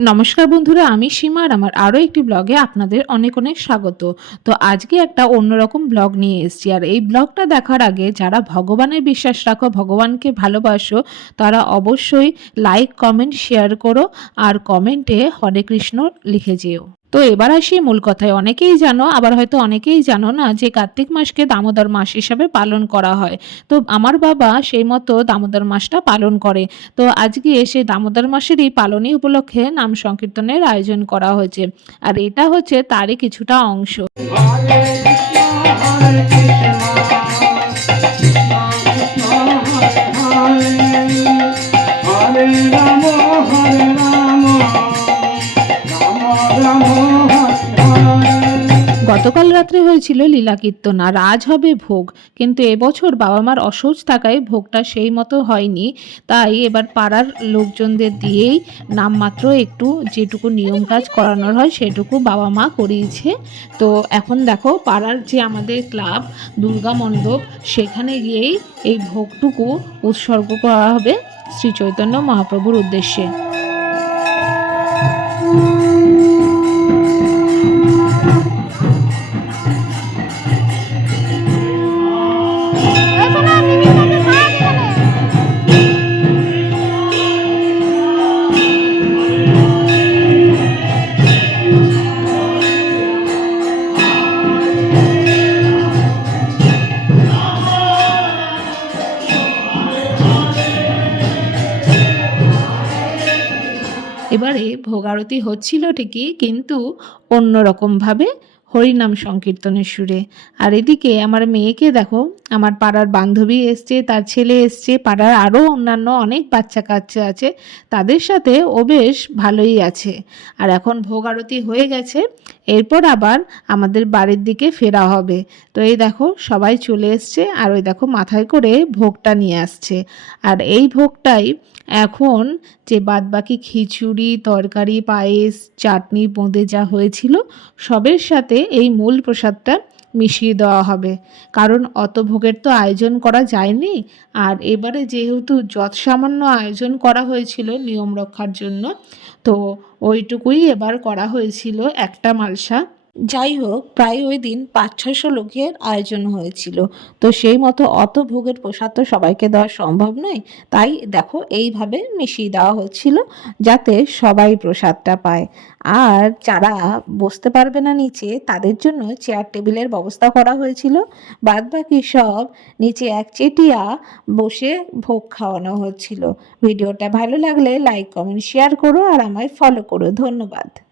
নমস্কার বন্ধুরা, আমি সীমা আর আমার আরও একটি ব্লগে আপনাদের অনেক অনেক স্বাগত। তো আজকে একটা অন্যরকম ব্লগ নিয়ে এসেছি, আর এই ব্লগটা দেখার আগে যারা ভগবানের বিশ্বাস রাখো, ভগবানকে ভালোবাসো, তারা অবশ্যই লাইক কমেন্ট শেয়ার করো, আর কমেন্টে হরে কৃষ্ণ লিখে যেও। তো এবার আসি মূল কথায় অনেকেই জানো, আবার হয়তো অনেকেই জানো না যে কার্তিক মাসকে দামোদর মাস হিসাবে পালন করা হয়। তো আমার বাবা সেই মতো দামোদর মাসটা পালন করে। তো আজকে এসে দামোদর মাসেরই পালনী উপলক্ষে নাম সংকীর্তনের আয়োজন করা হয়েছে। আর এটা হচ্ছে তারই কিছুটা অংশ। গতকাল রাত্রে হয়েছিল লীলা কীর্তন, আর আজ হবে ভোগ। কিন্তু এবছর বাবা মার অসুচ থাকায় ভোগটা সেই মতো হয়নি। তাই এবার পাড়ার লোকজনদের দিয়েই নামমাত্র একটু যেটুকু নিয়ম কাজ করানোর হয়, সেটুকু বাবা মা করিয়েছে। তো এখন দেখো, পাড়ার যে আমাদের ক্লাব, দুর্গা মণ্ডপ, সেখানে গিয়েই এই ভোগটুকু উৎসর্গ করা হবে শ্রী চৈতন্য মহাপ্রভুর উদ্দেশ্যে। এবারে ভোগারতি হচ্ছিল ঠিকই, কিন্তু অন্যরকমভাবে হরিনাম সংকীর্তনের সুরে। আর এদিকে আমার মেয়েকে দেখো, আমার পাড়ার বান্ধবী এসছে, তার ছেলে এসছে, পাড়ার আরও অন্যান্য অনেক বাচ্চা কাচ্চা আছে, তাদের সাথে ও বেশ ভালোই আছে। আর এখন ভোগ আরতি হয়ে গেছে এরপর আবার আমাদের বাড়ির দিকে ফেরা হবে। তো এই দেখো সবাই চলে এসছে আর ওই দেখো মাথায় করে ভোগটা নিয়ে আসছে। আর এই ভোগটাই এখন যে বাদবাকি খিচুড়ি, তরকারি, পায়েস, চাটনি, বোঁদে যা হয়েছিল সবের সাথে এই মূল প্রসাদটা মিশিয়ে দেওয়া হবে। কারণ অত ভোগের তো আয়োজন করা যায়নি। আর এবারে যেহেতু যত সামান্য আয়োজন করা হয়েছিল নিয়ম রক্ষার জন্য, তো ওইটুকুই এবার করা হয়েছিল একটা মালসা। যাই হোক, প্রায় ওই দিন পাঁচ ছশো লোকের আয়োজন হয়েছিল। তো সেই মতো অত ভোগের প্রসাদ তো সবাইকে দেওয়া সম্ভব নয়। তাই দেখো, এইভাবে মিশিয়ে দেওয়া হচ্ছিল যাতে সবাই প্রসাদটা পায়। আর যারা বসতে পারবে না নিচে, তাদের জন্য চেয়ার টেবিলের ব্যবস্থা করা হয়েছিল। বাদ বাকি সব নিচে একচেটিয়া বসে ভোগ খাওয়ানো হচ্ছিল। ভিডিওটা ভালো লাগলে লাইক কমেন্ট শেয়ার করো আর আমায় ফলো করো। ধন্যবাদ।